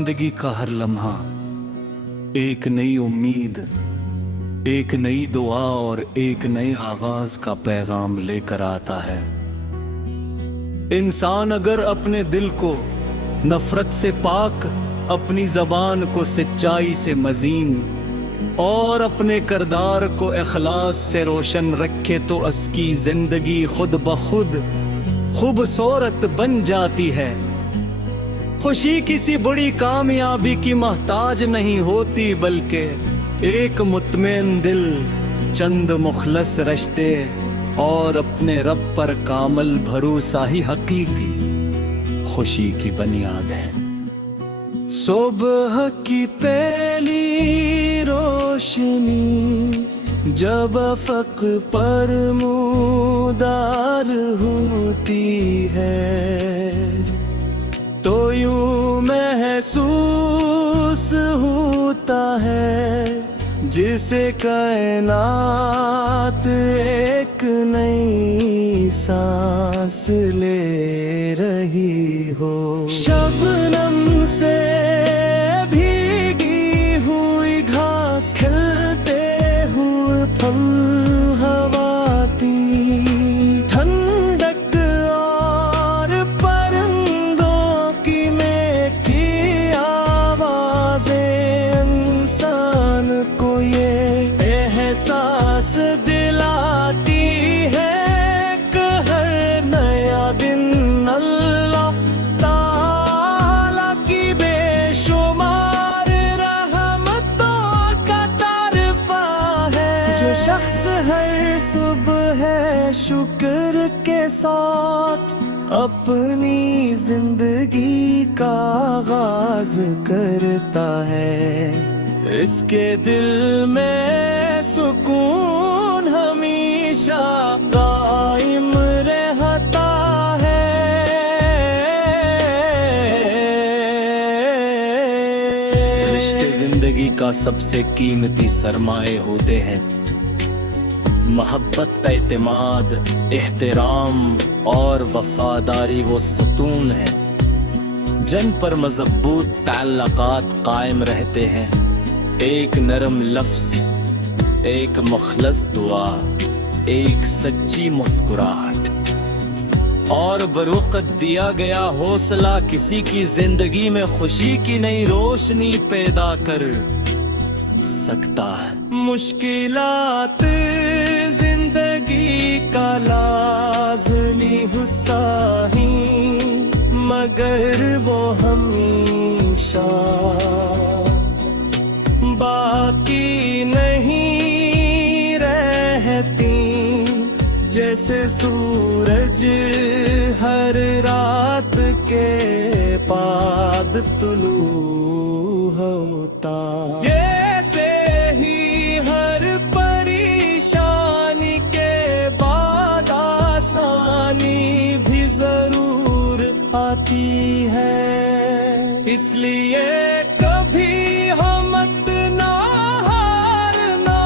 जिंदगी का हर लम्हा एक नई उम्मीद, एक नई दुआ और एक नए आगाज का पैगाम लेकर आता है। इंसान अगर अपने दिल को नफरत से पाक, अपनी जबान को सच्चाई से मजीन और अपने किरदार को इखलास से रोशन रखे तो उसकी जिंदगी खुद ब खुद खूबसूरत बन जाती है। खुशी किसी बड़ी कामयाबी की मोहताज नहीं होती, बल्कि एक मुतमईन दिल, चंद मुखलस रिश्ते और अपने रब पर कामल भरोसा ही हकीकी खुशी की बुनियाद है। सुबह की पहली रोशनी जब अफक पर मुदार होती है तो यूं महसूस होता है जिसे कायनात एक नई सांस ले रही हो। शबनम से भीगी हुई घास, खिलते हुए फल हवाती ठंडक और परिंदों की मीठी आवाजें इंसान को ये एहसास दिलाती है कि हर नया दिन अल्लाह ताला की बेशुमार रहमतों का तारफा है। जो शख्स हर सुबह शुक्र के साथ अपनी जिंदगी का आगाज करता है, इसके दिल में सुकून हमेशा कायम रहता है। रिश्ते जिंदगी का सबसे कीमती सरमाए होते हैं। मोहब्बत का एतमाद, एहतराम और वफादारी वो सतून है जिन पर मजबूत ताल्लुकात कायम रहते हैं। एक नरम लफ्ज, एक मुखलस दुआ, एक सच्ची मुस्कुराहट और बरुकत दिया गया हौसला किसी की जिंदगी में खुशी की नई रोशनी पैदा कर सकता है। मुश्किलात जिंदगी का लाज़मी हिस्सा ही, मगर वो हमेशा बाकी नहीं रहती। जैसे सूरज हर रात के बाद तुलू होता, ऐसे ही हर परेशानी के बाद आसानी भी जरूर आती है। इसलिए कभी हम ना हारना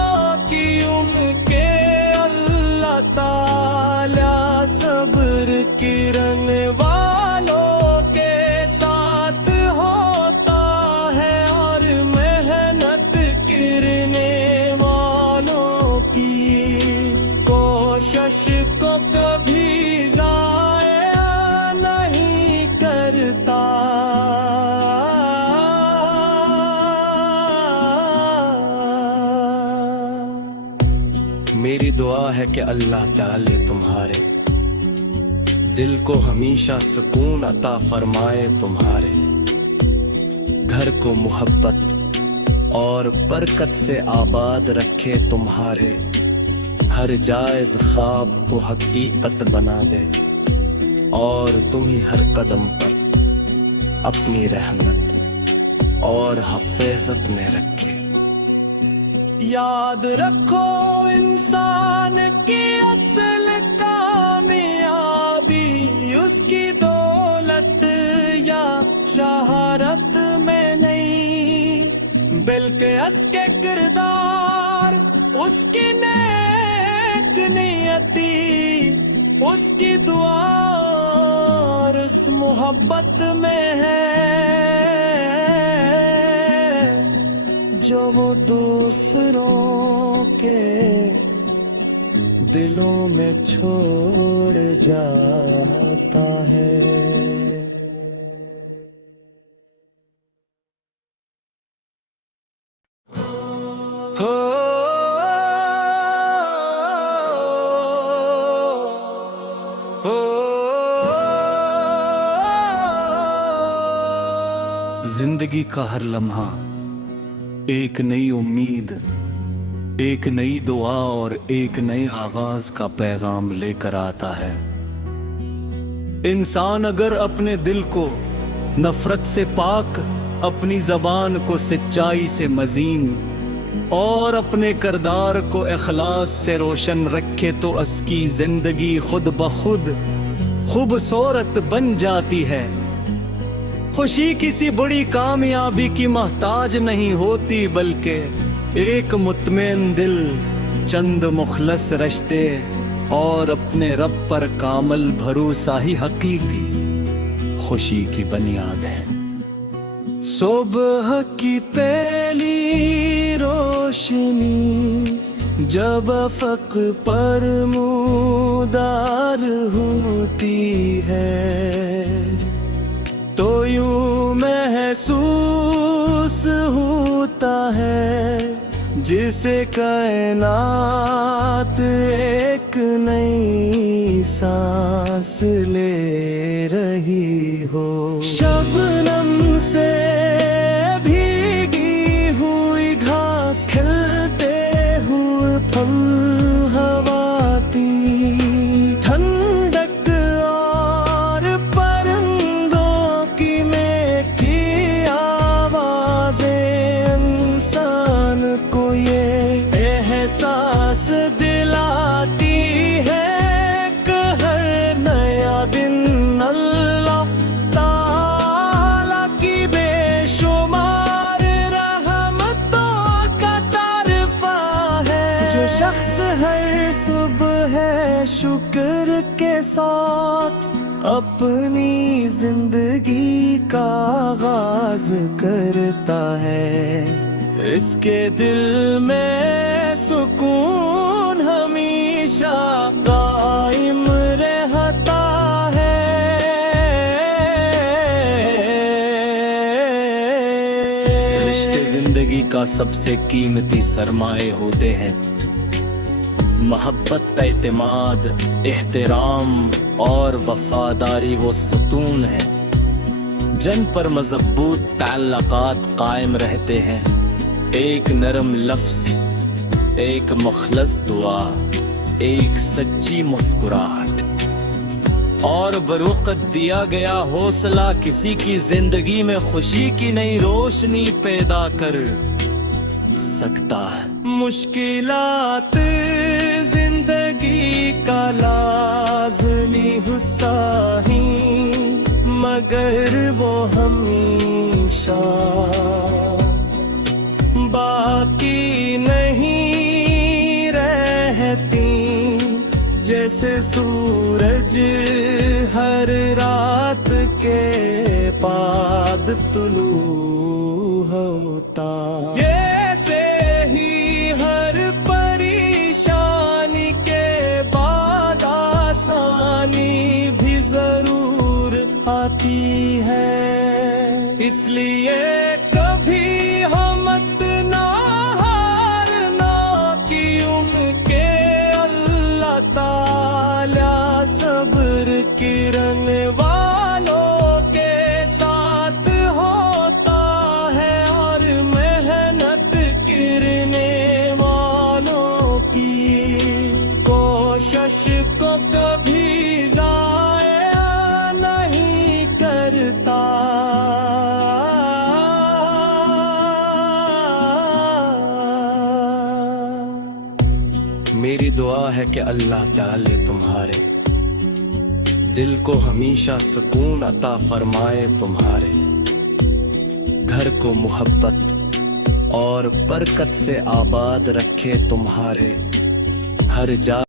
कि उनके अल्लाह ताला सब्र किरण वालों के साथ होता है और मेहनत करने वालों की कोशिश को कभी ज़ाया नहीं करता। मेरी दुआ है कि अल्लाह ताला तुम्हारे दिल को हमेशा सुकून अता फरमाए, तुम्हारे घर को मोहब्बत और बरकत से आबाद रखे, तुम्हारे हर जायज ख्वाब को हकीकत बना दे और तुम ही हर कदम पर अपनी रहमत और हिफाजत में रखे। याद रखो इंसान की असल कामयाबी उसकी दौलत या शहरत में नहीं, बल्कि उसके किरदार, उसकी नेक नियति, उसकी दुआ और उस मोहब्बत में है। जो वो दूसरों के दिलों में छोड़ जाता है। जिंदगी का हर लम्हा एक नई उम्मीद, एक नई दुआ और एक नए आगाज का पैगाम लेकर आता है। इंसान अगर अपने दिल को नफरत से पाक, अपनी जबान को सच्चाई से मजीन और अपने किरदार को इखलास से रोशन रखे तो उसकी जिंदगी खुद ब खुद खूबसूरत बन जाती है। खुशी किसी बड़ी कामयाबी की मोहताज नहीं होती, बल्कि एक मुतमईन दिल, चंद मुखलस रिश्ते और अपने रब पर कामल भरोसा ही हकीकी खुशी की बुनियाद है। सुबह की पहली रोशनी जब अफक पर मुदार होती है तो यूं महसूस होता है जिसे कायनात एक नई सांस ले रही हो। शबनम से भीगी हुई घास, खिलते हुए फल, हवाती ठंडक और परिंदों की मीठी आवाजें इंसान को ये एहसास दिलाती है कि हर नया दिन अल्लाह ताला की बेशुमार रहमतों का तारफा है। जो शख्स हर सुबह शुक्र के साथ अपनी जिंदगी का आगाज करता है, इसके दिल में सुकून हमेशा कायम रहता है। रिश्ते जिंदगी का सबसे कीमती सरमाए होते हैं। मोहब्बत, एतमाद, एहतराम और वफादारी वो सुतून है जिन पर मजबूत ताल्लुकात कायम रहते हैं। एक नरम लफ्ज, एक मुखलस दुआ, एक सच्ची मुस्कुराहट और बरुकत दिया गया हौसला किसी की जिंदगी में खुशी की नई रोशनी पैदा कर सकता है। मुश्किलात जिंदगी का लाज़मी हिस्सा ही, मगर वो हमेशा बाकी नहीं रहती। जैसे सूरज हर रात के बाद तुलू होता, ऐसे ही हर परेशानी के बाद आसानी भी जरूर आती है। इसलिए कभी हम ना हारना कि उनके अल्लाह ताला सब्र करने वालों के साथ होता है और मेहनत करने वालों की कोशिश को कभी ज़ाया नहीं करता। मेरी दुआ है कि अल्लाह ताला तुम्हारे दिल को हमेशा सुकून अता फरमाए, तुम्हारे घर को मोहब्बत और बरकत से आबाद रखे, तुम्हारे हर जा